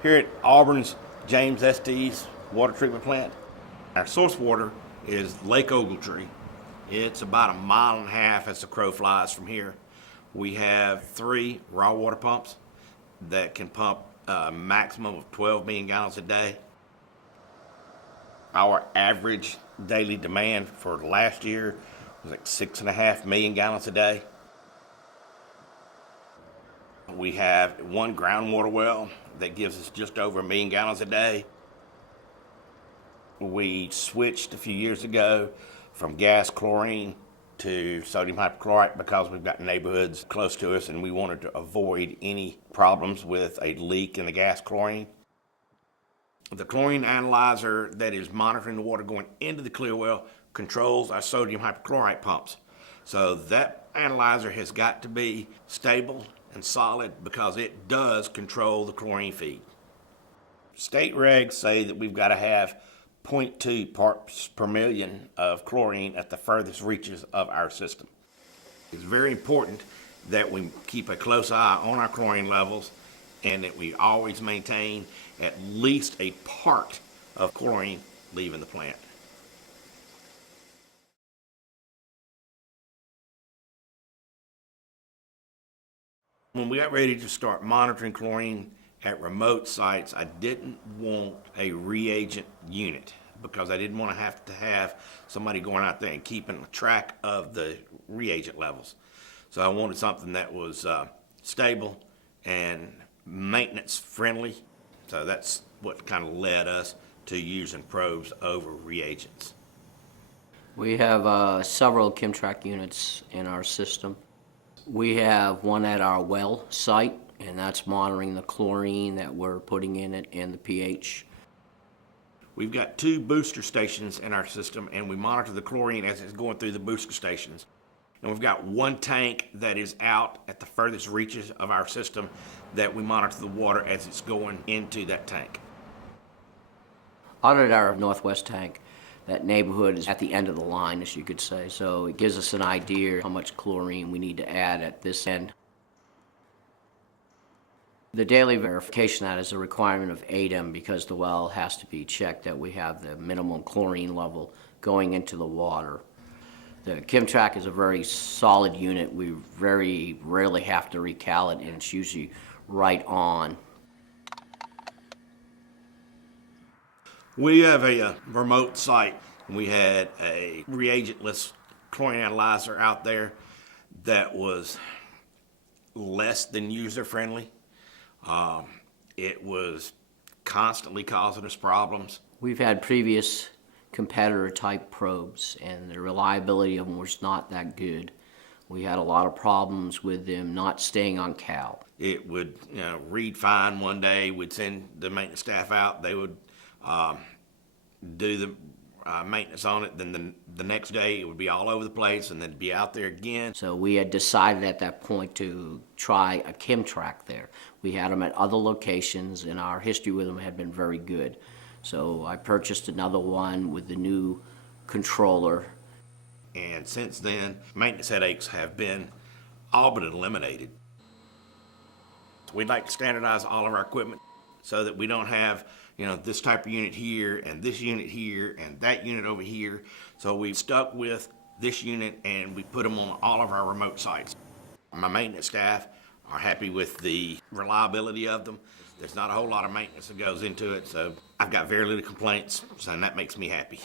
Here at Auburn's James Estes water treatment plant, our source water is Lake Ogletree. It's about 1.5 miles as the crow flies from here. We have 3 raw water pumps that can pump a maximum of 12 million gallons a day. Our average daily demand for last year was like 6.5 million gallons a day. We have 1 groundwater well that gives us just over 1 million gallons a day. We switched a few years ago from gas chlorine to sodium hypochlorite because we've got neighborhoods close to us and we wanted to avoid any problems with a leak in the gas chlorine. The chlorine analyzer that is monitoring the water going into the clear well controls our sodium hypochlorite pumps. So that analyzer has got to be stable and solid because it does control the chlorine feed. State regs say that we've got to have 0.2 parts per million of chlorine at the furthest reaches of our system. It's very important that we keep a close eye on our chlorine levels and that we always maintain at least a part of chlorine leaving the plant. When we got ready to start monitoring chlorine at remote sites, I didn't want a reagent unit because I didn't want to have somebody going out there and keeping track of the reagent levels. So I wanted something that was stable and maintenance friendly. So that's what kind of led us to using probes over reagents. We have several Chemtrac units in our system. We have one at our well site, and that's monitoring the chlorine that we're putting in it and the pH. We've got 2 booster stations in our system, and we monitor the chlorine as it's going through the booster stations. And we've got 1 tank that is out at the furthest reaches of our system that we monitor the water as it's going into that tank. Out at our northwest tank, that neighborhood is at the end of the line, as you could say, so it gives us an idea how much chlorine we need to add at this end. The daily verification of that is a requirement of ADEM because the well has to be checked that we have the minimum chlorine level going into the water. The Chemtrac is a very solid unit. We very rarely have to recal it, and it's usually right on. We have a remote site. We had a reagent-less chlorine analyzer out there that was less than user-friendly. It was constantly causing us problems. We've had previous competitor-type probes, and the reliability of them was not that good. We had a lot of problems with them not staying on cal. It would read fine one day. We'd send the maintenance staff out. They would do the maintenance on it. Then the next day it would be all over the place and then be out there again. So we had decided at that point to try a Chemtrac there. We had them at other locations and our history with them had been very good. So I purchased another one with the new controller. And since then, maintenance headaches have been all but eliminated. We'd like to standardize all of our equipment so that we don't have this type of unit here and this unit here and that unit over here. So we stuck with this unit and we put them on all of our remote sites. My maintenance staff are happy with the reliability of them. There's not a whole lot of maintenance that goes into it, so I've got very little complaints, so that makes me happy.